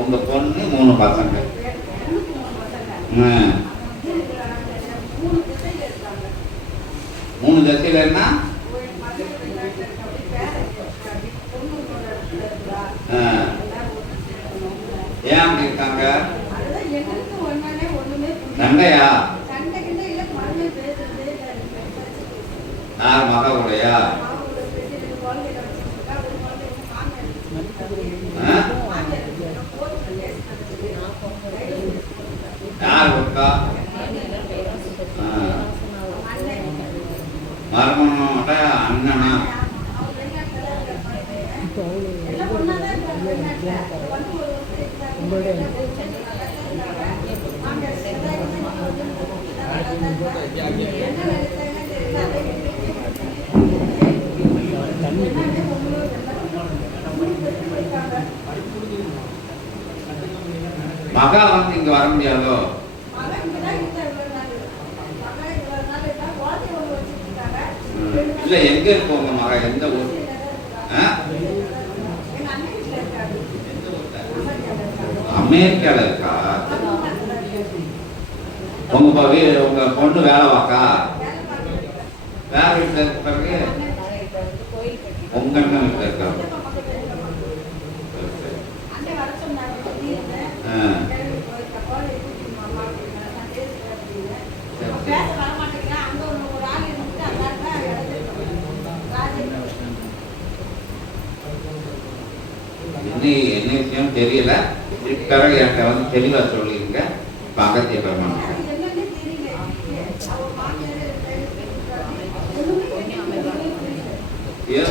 உங்க பொண்ணு 3 பசங்க. மூணு திசையில என்ன? ஏன் அப்படி இருக்காங்க? சண்டையா? யார் மக கூடயா? யார் இருக்கா? மருமனோட அண்ணனா? மகா வந்து இங்க வர முடியாதோ? இல்ல, எங்க இருக்கு உங்க மகா? எந்த ஊர்? அமெரிக்கால இருக்கா? உங்க பொண்ணு வேலை வாக்கா? வேற வீட்டுல இருக்க? உங்க அண்ணன் வீட்டுல இருக்கா? என்ன விஷயம் தெரியல. பிறகு என்கிட்ட வந்து தெளிவா சொல்லிருங்க. அகத்திய பெருமான்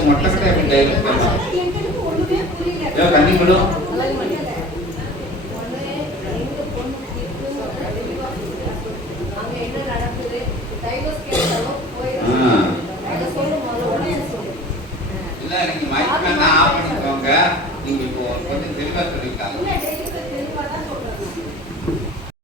மொட்டை தண்ணி விடும். இல்ல, நீங்க மைக் வேணா ஆஃப் பண்ணிக்கோங்க. நீங்க இப்போ கொஞ்சம் தெளிவா சொல்லிருக்காங்க.